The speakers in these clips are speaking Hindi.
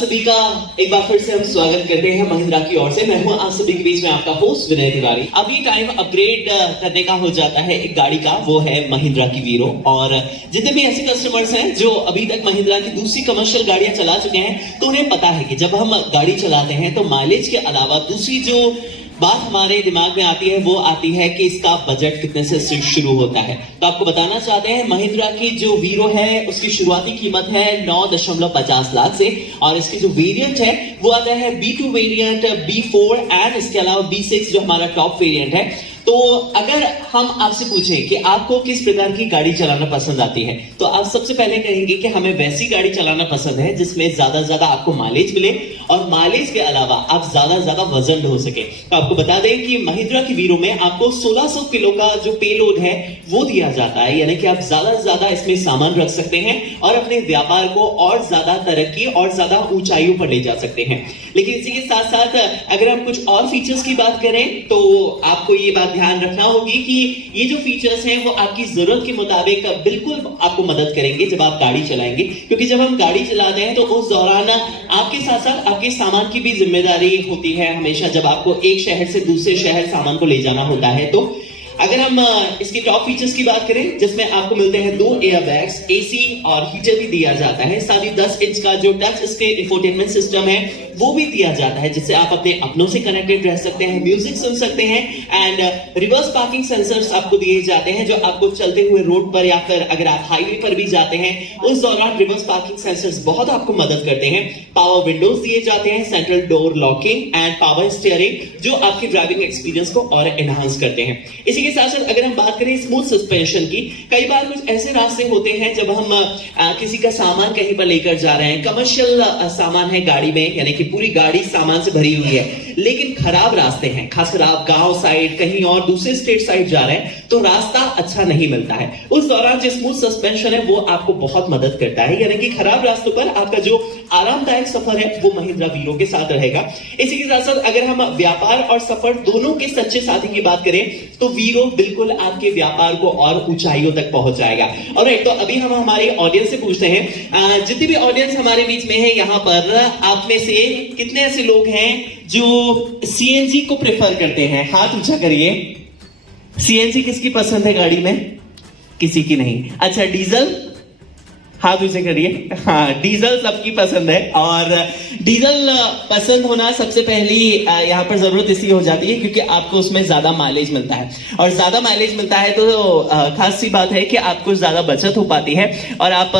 सभी का एक बार फिर से हम स्वागत करते हैं महिंद्रा की ओर से। मैं हूं आप सभी के बीच में आपका होस्ट विनय तिवारी। अभी टाइम अपग्रेड करने का हो जाता है एक गाड़ी का, वो है महिंद्रा की वीरो। और जितने भी ऐसे कस्टमर्स हैं जो अभी तक महिंद्रा की दूसरी कमर्शियल गाड़ियां चला चुके हैं, तो उन्हें पता है कि जब हम गाड़ी चलाते हैं तो माइलेज के अलावा दूसरी जो बात हमारे दिमाग में आती है वो आती है कि इसका बजट कितने से शुरू होता है। तो आपको बताना चाहते हैं महिंद्रा की जो वीरो है उसकी शुरुआती कीमत है 9.50 लाख से, और इसकी जो वेरिएंट है वो आता है B2 वेरिएंट, B4 एंड इसके अलावा B6 जो हमारा टॉप वेरिएंट है। तो अगर हम आपसे पूछें कि आपको किस प्रकार की गाड़ी चलाना पसंद आती है, तो आप सबसे पहले कहेंगे कि हमें वैसी गाड़ी चलाना पसंद है जिसमें ज्यादा ज्यादा आपको माइलेज मिले और माइलेज के अलावा आप ज्यादा वजन ढो सके। तो आपको बता दें कि महिंद्रा की वीरो में आपको 1600 किलो का जो पेलोड है वो दिया जाता है, यानी कि आप ज्यादा इसमें सामान रख सकते हैं और अपने व्यापार को और ज्यादा तरक्की और ज्यादा ऊंचाइयों पर ले जा सकते हैं। लेकिन इसी के साथ साथ अगर हम कुछ और फीचर्स की बात करें तो आपको ये बात ध्यान रखना होगी कि ये जो फीचर्स हैं वो आपकी जरूरत के मुताबिक बिल्कुल आपको मदद करेंगे जब आप गाड़ी चलाएंगे, क्योंकि जब हम गाड़ी चलाते हैं तो उस दौरान आपके साथ साथ आपके सामान की भी जिम्मेदारी होती है हमेशा। जब आपको एक शहर से दूसरे शहर सामान को ले जाना होता है, तो अगर हम इसके टॉप फीचर्स की बात करें जिसमें आपको मिलते हैं 2 एयरबैग्स, एसी और हीटर भी दिया जाता है। साथ ही 10 इंच का जो टच इसके इंफोटेनमेंट सिस्टम है वो भी दिया जाता है, जिससे आप अपने अपनों से कनेक्टेड रह सकते हैं, म्यूजिक सुन सकते हैं। एंड रिवर्स पार्किंग सेंसर्स आपको दिए जाते हैं जो आपको चलते हुए रोड पर या फिर अगर आप हाईवे पर भी जाते हैं उस दौरान रिवर्स पार्किंग सेंसर्स बहुत आपको मदद करते हैं। पावर विंडोज दिए जाते हैं, central door locking and power steering जो आपकी ड्राइविंग एक्सपीरियंस को और एनहांस करते हैं। इसी के साथ साथ अगर हम बात करें स्मूथ सस्पेंशन की, कई बार कुछ ऐसे रास्ते होते हैं जब हम किसी का सामान कहीं पर लेकर जा रहे हैं, कमर्शियल सामान है गाड़ी में, यानी कि पूरी गाड़ी सामान से भरी हुई है, लेकिन खराब रास्ते हैं, खासकर आप गांव साइड कहीं और दूसरे स्टेट साइड जा रहे हैं तो रास्ता अच्छा नहीं मिलता है। उस दौरान जो स्मूथ सस्पेंशन है वो आपको बहुत मदद करता है, यानी कि खराब रास्तों पर आपका जो आरामदायक सफर है वो महिंद्रा वीरो के साथ रहेगा। इसी के साथ साथ अगर हम व्यापार और सफर दोनों के सच्चे साथी की बात करें तो वीरो बिल्कुल आपके व्यापार को और ऊंचाइयों तक पहुंचाएगा। और तो अभी हम हमारे ऑडियंस से पूछते हैं, जितने भी ऑडियंस हमारे बीच में है यहाँ पर, आप में से कितने ऐसे लोग हैं जो सीएनजी को प्रेफर करते हैं? हाथ ऊंचा करिए। सीएनजी किसकी पसंद है गाड़ी में? किसी की नहीं। अच्छा, डीजल? हाथ ऊंचे करिए। हाँ, डीजल सबकी पसंद है। और डीजल पसंद होना सबसे पहली यहाँ पर जरूरत इसलिए हो जाती है क्योंकि आपको उसमें ज्यादा माइलेज मिलता है, और ज्यादा माइलेज मिलता है तो खास सी बात है कि आपको ज्यादा बचत हो पाती है और आप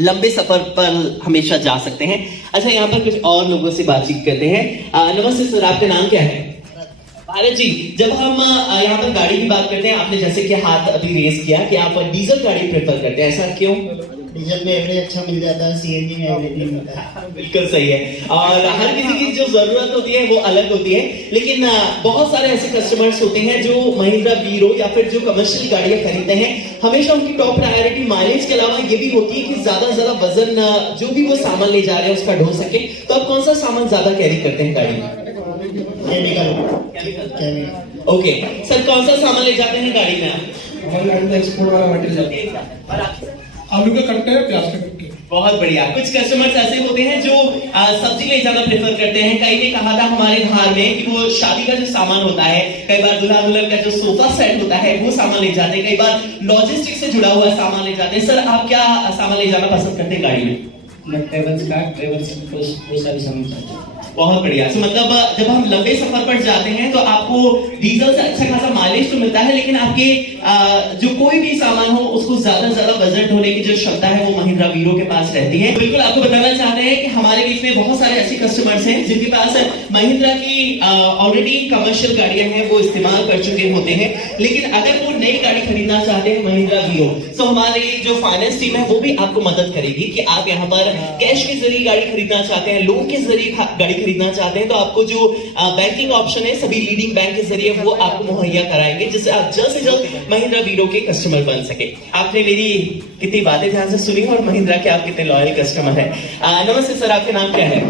लंबे सफर पर हमेशा जा सकते हैं। अच्छा, यहाँ पर कुछ और लोगों से बातचीत करते हैं। नमस्ते सर, आपका नाम क्या है? भारत जी। जब हम यहाँ पर गाड़ी की बात करते हैं, आपने जैसे कि हाथ अभी रेस किया कि आप डीजल गाड़ी प्रेफर करते हैं, ऐसा क्यों? डीजल में एवरेज अच्छा मिल जाता है, सीएनजी में एवरेज नहीं मिलता है। बिल्कुल सही है, और हर किसी की जो जरूरत होती है वो अलग होती है। लेकिन बहुत सारे ऐसे कस्टमर्स होते हैं जो महिंद्रा वीरो या फिर जो कमर्शियल गाड़ियां खरीदते हैं, हमेशा उनकी टॉप प्रायोरिटी माइलेज के अलावा ये भी होती है कि ज्यादा वजन जो भी वो सामान ले जा रहे हैं उसका ढो सके। तो आप कौन सा सामान ज्यादा कैरी करते हैं गाड़ी में? केमिकल। ओके सर, कौन सा सामान ले जाते हैं गाड़ी में आप? एक्सपोर्ट वाला मटेरियल, आलू के कट्टे, प्याज के कट्टे। बहुत बढ़िया। कुछ कस्टमर्स ऐसे होते हैं जो सब्जी ले जाना प्रेफर करते हैं। कई ने कहा था हमारे धार में कि वो शादी का जो सामान होता है, कई बार दूल्हा दुल्हन का जो सोफा सेट होता है वो सामान ले जाते हैं, कई बार लॉजिस्टिक से जुड़ा हुआ सामान ले जाते हैं। सर, आप क्या सामान ले जाना पसंद करते हैं गाड़ी में? ट्रेवल्स वो सारे सामान चाहते हैं। बहुत बढ़िया। तो मतलब जब हम लंबे सफर पर जाते हैं तो आपको डीजल से अच्छा खासा माइलेज तो मिलता है, लेकिन आपके जो कोई भी सामान हो उसको ज्यादा वजन ढोने की जो क्षमता है वो महिंद्रा वीरो के पास रहती है। बिल्कुल आपको बताना चाहते हैं कि हमारे बीच में बहुत सारे ऐसे कस्टमर्स हैं जिनके पास महिंद्रा की ऑलरेडी कमर्शियल गाड़ियां हैं, वो इस्तेमाल कर चुके होते हैं, लेकिन अगर वो नई गाड़ी खरीदना चाहते हैं महिंद्रा वीरो, तो हमारी जो फाइनेंस टीम है वो भी आपको मदद करेगी कि आप यहाँ पर कैश के जरिए गाड़ी खरीदना चाहते हैं, लोन के जरिए गाड़ी खरीदना चाहते हैं, तो आपको जो बैंकिंग ऑप्शन है सभी लीडिंग बैंक के जरिए वो आपको मुहैया कराएंगे, जिससे आप जल्द से जल्द महिंद्रा वीरो के कस्टमर बन सके। आपने मेरी कितनी बातें ध्यान से सुनी और महिंद्रा के आप कितने लॉयल कस्टमर हैं। नमस्ते सर, आपका नाम क्या है?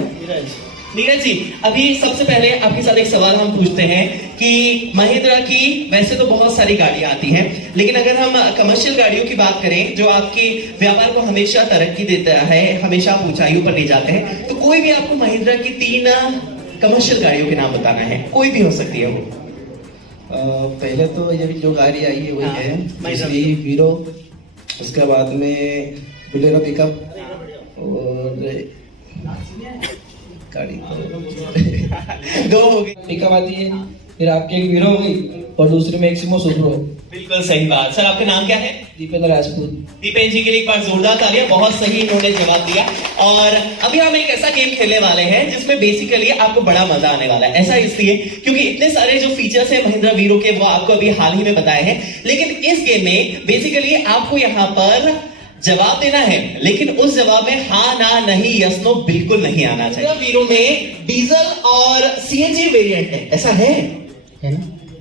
नीरज जी, अभी सबसे पहले आपके साथ एक सवाल हम पूछते हैं कि महिंद्रा की वैसे तो बहुत सारी गाड़ियां आती हैं, लेकिन अगर हम कमर्शियल गाड़ियों की बात करें जो आपके व्यापार को हमेशा तरक्की देता है, हमेशा आप ऊंचाइयों पर ले जाते हैं, तो कोई भी आपको महिंद्रा की 3 कमर्शियल गाड़ियों के नाम बताना है, कोई भी हो सकती है वो। पहले तो ये जो गाड़ी आई है वही हाँ, है, महिंद्रा दूसरी हीरो, उसके बाद में बोलेरो पिकअप और गाड़ी दो हो गई। पिकअप आती है, फिर आपकी एक हीरो हो गई और दूसरी में एक्सिमो सुप्रो। बिल्कुल सही बात। सर आपका नाम क्या है? दीपेंद्र राजपूत। दीपेश जी के लिए एक बार जोरदार तालियां, बहुत सही इन्होंने जवाब दिया। और अभी हम एक ऐसा गेम खेलने वाले हैं जिसमें बेसिकली आपको बड़ा मजा आने वाला है। ऐसा इसलिए क्योंकि इतने सारे जो फीचर्स हैं महिंद्रा वीरो के वो आपको अभी हाल ही में बताए हैं, लेकिन इस गेम में बेसिकली आपको यहाँ पर जवाब देना है, लेकिन उस जवाब में हाँ ना नहीं यस नो बिल्कुल नहीं आना चाहिए। वीरो में डीजल और सीएनजी वेरिएंट है, ऐसा है ना?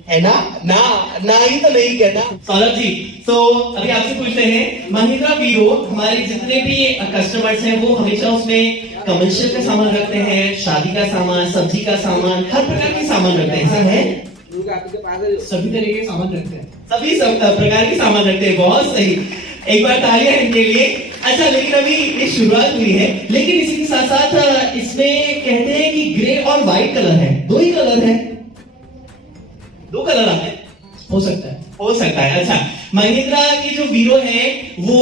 है ना? ना ही तो नहीं कहना। सौरभ जी, तो अभी आपसे पूछते हैं, महिंद्रा वीरो हमारे जितने भी कस्टमर्स हैं वो हमेशा उसमें कमर्शियल का सामान रखते हैं, शादी का सामान, सब्जी का सामान, हर प्रकार के सामान रखते हैं, ऐसा है? सभी तरीके के सामान रखते हैं। सभी सब प्रकार के सामान रखते हैं, बहुत सही। एक बार तालियां इनके लिए। अच्छा, लेकिन अभी ये शुरुआत हुई है, लेकिन इसी के साथ साथ इसमें कहते हैं कि ग्रे और व्हाइट कलर है, 2 ही कलर है, 2 कलर आते हैं, हो सकता है। हो सकता है। अच्छा, महिंद्रा की जो वीरो है वो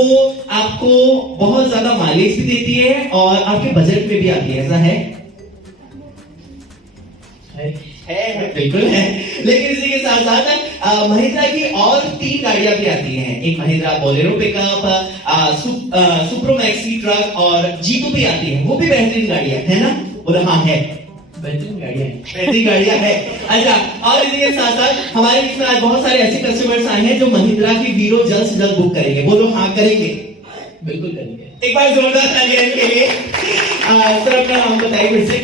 आपको बहुत ज्यादा माइलेज भी देती है और आपके बजट में भी आती है, ऐसा है? है बिल्कुल है। लेकिन इसी के साथ साथ महिंद्रा की और 3 गाड़ियां भी आती हैं। एक Mahindra Bolero pickup, Supro maxi truck और जीटू भी आती है, वो भी बेहतरीन गाड़ियां है ना? बोला हाँ है, बेहतरीन गाड़ियां हैं। बेहतरीन गाड़ियां है। अच्छा, और इसी के साथ साथ हमारे बीच में आज बहुत सारे ऐसे कस्टमर्स आए हैं जो महिंद्रा की वीरो जल्द से जल्द बुक करेंगे। बोलो हाँ करेंगे, बिल्कुल करेंगे। एक बार जोरदार तालियां इनके लिए। सर अपना नाम बताइए फिर से।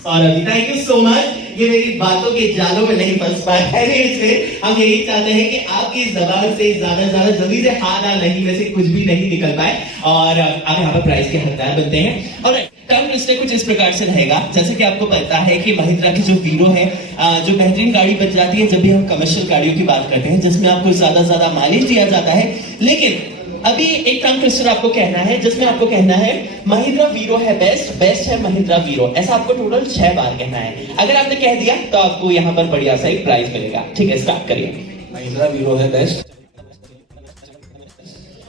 Saurabh ji, thank you so much. ये मेरी बातों के जालों में नहीं फंस पाया है, इसलिए हम यही चाहते हैं कि आपकी जबान से ज्यादा जल्दी से हाँ ना नहीं में से कुछ भी नहीं निकल पाए और आप यहाँ पर प्राइस के हकदार बनते हैं। और टर्म लिस्ट कुछ इस प्रकार से रहेगा, जैसे कि आपको पता है कि महिंद्रा की जो वीरो है जो बेहतरीन गाड़ी बन जाती है जब भी हम कमर्शियल गाड़ियों की बात करते हैं, जिसमें आपको ज्यादा माइलेज दिया जाता है। लेकिन अभी एक टंग ट्विस्टर आपको कहना है, जिसमें आपको कहना है महिंद्रा वीरो है बेस्ट है महिंद्रा वीरो, ऐसा आपको टोटल 6 बार कहना है। अगर आपने कह दिया तो आपको यहाँ पर बढ़िया सा एक प्राइस मिलेगा। ठीक है, स्टार्ट करिए। महिंद्रा वीरो है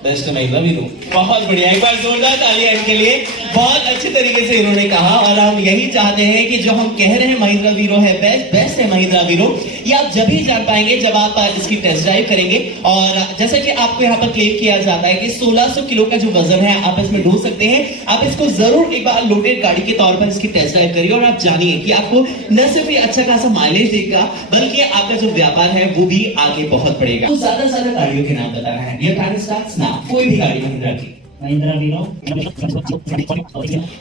बेस्ट महिंद्रा वीरो। बहुत बढ़िया, एक बार जोरदार तालियां इनके लिए। बहुत अच्छे तरीके से इन्होंने कहा और हम यही चाहते हैं कि जो हम कह रहे हैं महिंद्रा वीरो है बेस्ट है महिंद्रा वीरो, ये आप जब ही जान पाएंगे जब आप इसकी टेस्ट ड्राइव करेंगे। और जैसे कि आपको यहाँ पर क्लेम किया जाता है कि 1600 किलो का जो वजन है आप इसमें ढो सकते हैं। आप इसको जरूर एक बार लोडेड गाड़ी के तौर पर इसकी टेस्ट ड्राइव करिए और आप जानिए कि आपको न सिर्फ ये अच्छा खासा माइलेज देगा बल्कि आपका जो व्यापार है वो भी आगे बहुत बढ़ेगा। तो ज्यादा गाड़ियों के नाम बताना है, ये टाइम स्टार्ट्स ना, कोई भी गाड़ी महिंद्रा की। महिंद्रा वीरो।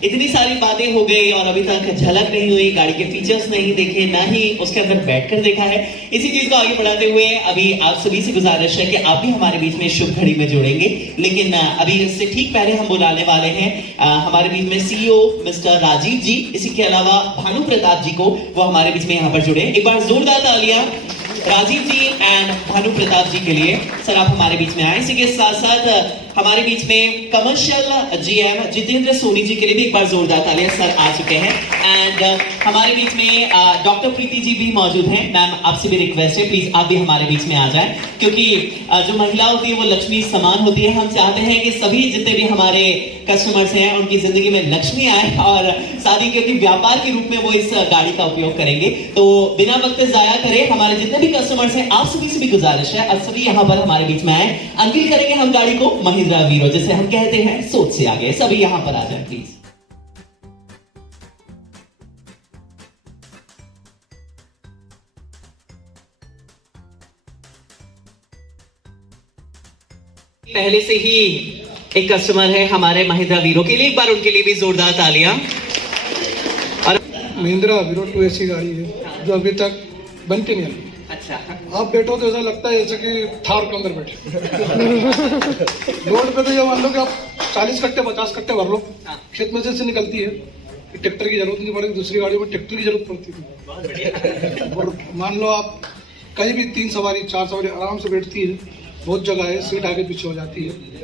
इतनी सारी बातें हो गई और अभी तक झलक नहीं हुई, गाड़ी के फीचर्स नहीं देखे, ना ही उसके अंदर बैठकर देखा है। इसी चीज को आगे बढ़ाते हुए अभी आप सभी से गुजारिश है कि आप भी हमारे बीच में शुभ घड़ी में जुड़ेंगे। लेकिन अभी इससे ठीक पहले हम बुलाने वाले हैं हमारे बीच में सीईओ मिस्टर राजीव जी, इसी के अलावा भानु प्रताप जी को, वो हमारे बीच में यहाँ पर जुड़े। एक बार जोरदार तालियां राजीव जी एंड भानु प्रताप जी के लिए। सर आप हमारे बीच में आए। इसी के साथ साथ हमारे बीच में कमर्शियल जीएम जितेंद्र सोनी जी के लिए भी एक बार जोरदार तालियां, सर आ चुके हैं। एंड हमारे बीच में डॉक्टर प्रीति जी भी मौजूद हैं। मैम आपसे भी रिक्वेस्ट है प्लीज आप भी हमारे बीच में आ जाएं, क्योंकि जो महिला होती है वो लक्ष्मी समान होती है। हम चाहते हैं कि सभी जितने भी हमारे कस्टमर्स हैं उनकी जिंदगी में लक्ष्मी आए और शादी के व्यापार के रूप में वो इस गाड़ी का उपयोग करेंगे। तो बिना वक्त जाया करे हमारे जितने भी कस्टमर्स हैं आप सभी से भी गुजारिश है आप सभी यहाँ पर हमारे बीच में आए। अनवील करेंगे हम गाड़ी को महिंद्रा वीरो, जिसे हम कहते हैं सोच से आगे। सभी यहाँ पर आ जाए प्लीज। पहले से ही एक कस्टमर है हमारे महिंद्रा वीरो के लिए, एक बार उनके लिए भी जोरदार तालियां। और महिंद्रा वीरो 2 ऐसी गाड़ी है जो अभी तक बन के नहीं आई। अच्छा, आप बैठो तो ऐसा लगता है जैसे कि थार के अंदर बैठे। रोड पे तो ये मान लो कि आप 40 कट्टे 50 कट्टे भर लो, खेत में से निकलती है। ट्रैक्टर की जरूरत नहीं पड़ेगी, दूसरी गाड़ियों में ट्रैक्टर की जरूरत पड़ती थी। और मान लो आप कहीं भी 3 सवारी 4 सवारी आराम से बैठती है, बहुत जगह है, सीट आगे पीछे हो जाती है।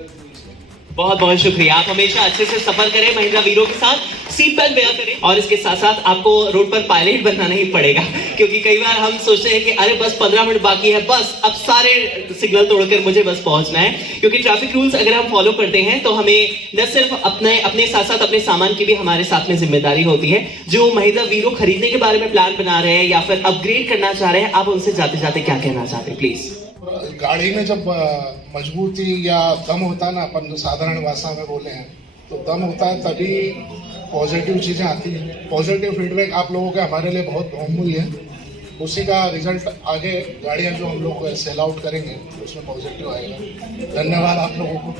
बहुत बहुत शुक्रिया। आप हमेशा अच्छे से सफर करें महिंद्रा वीरो के साथ, सीट बेल्ट वेयर करें और इसके साथ साथ आपको रोड पर पायलट बनना नहीं पड़ेगा, क्योंकि कई बार हम सोचते हैं कि अरे बस 15 मिनट बाकी है, बस अब सारे सिग्नल तोड़कर मुझे बस पहुंचना है। क्योंकि ट्रैफिक रूल्स अगर हम फॉलो करते हैं तो हमें न सिर्फ अपने साथ साथ अपने सामान की भी हमारे साथ में जिम्मेदारी होती है। जो महिंद्रा वीरो खरीदने के बारे में प्लान बना रहे हैं या फिर अपग्रेड करना चाह रहे हैं, आप उनसे जाते जाते क्या कहना चाहते हैं प्लीज? गाड़ी में जब मजबूती या दम होता है ना, अपन जो साधारण भाषा में बोले हैं, तो दम होता है तभी पॉजिटिव चीजें आती हैं। पॉजिटिव फीडबैक आप लोगों के हमारे लिए बहुत बहुमूल्य है। उसी का रिजल्ट आगे गाड़ियां जो हम लोग सेल आउट करेंगे उसमें पॉजिटिव आएगा। धन्यवाद आप लोगों को।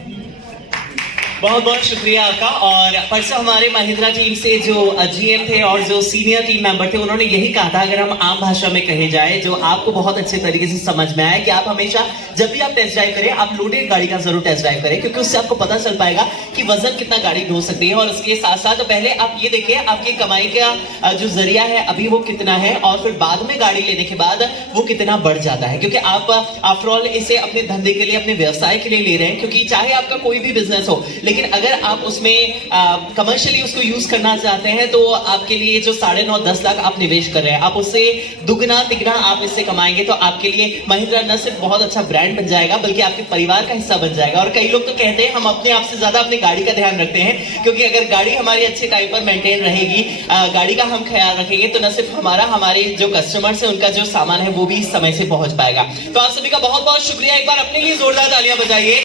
बहुत बहुत शुक्रिया आपका। और परसों हमारे महिंद्रा टीम से जो जीएम थे और जो सीनियर टीम मेंबर थे, उन्होंने यही कहा था, अगर हम आम भाषा में कहे जाए, जो आपको बहुत अच्छे तरीके से समझ में आए, कि आप हमेशा जब भी आप टेस्ट ड्राइव करें, आप लोडेड गाड़ी का जरूर टेस्ट ड्राइव करें, क्योंकि उससे आपको पता चल पाएगा कि वजन कितना गाड़ी ढो सकती है। और उसके साथ साथ पहले आप ये देखिए आपकी कमाई का जो जरिया है अभी वो कितना है, और फिर बाद में गाड़ी लेने के बाद वो कितना बढ़ जाता है। क्योंकि आप आफ्टरऑल इसे अपने धंधे के लिए, अपने व्यवसाय के लिए ले रहे हैं, क्योंकि चाहे आपका कोई भी बिजनेस हो, लेकिन अगर आप उसमें कमर्शियली उसको यूज करना चाहते हैं तो आपके लिए जो 9.5-10 लाख आप निवेश कर रहे हैं, आप उससे दुगना तिगना आप इससे कमाएंगे, तो आपके लिए महिंद्रा न सिर्फ बहुत अच्छा ब्रांड बन जाएगा बल्कि आपके परिवार का हिस्सा बन जाएगा। और कई लोग तो कहते हैं हम अपने आप से ज्यादा अपनी गाड़ी का ध्यान रखते हैं, क्योंकि अगर गाड़ी हमारी अच्छे टाइम पर मेंटेन रहेगी, गाड़ी का हम ख्याल रखेंगे, तो न सिर्फ हमारे जो कस्टमर्स है उनका जो सामान है वो भी समय से पहुंच पाएगा। तो आप सभी का बहुत बहुत शुक्रिया। एक बार अपने लिए जोरदार तालियां बजाइए।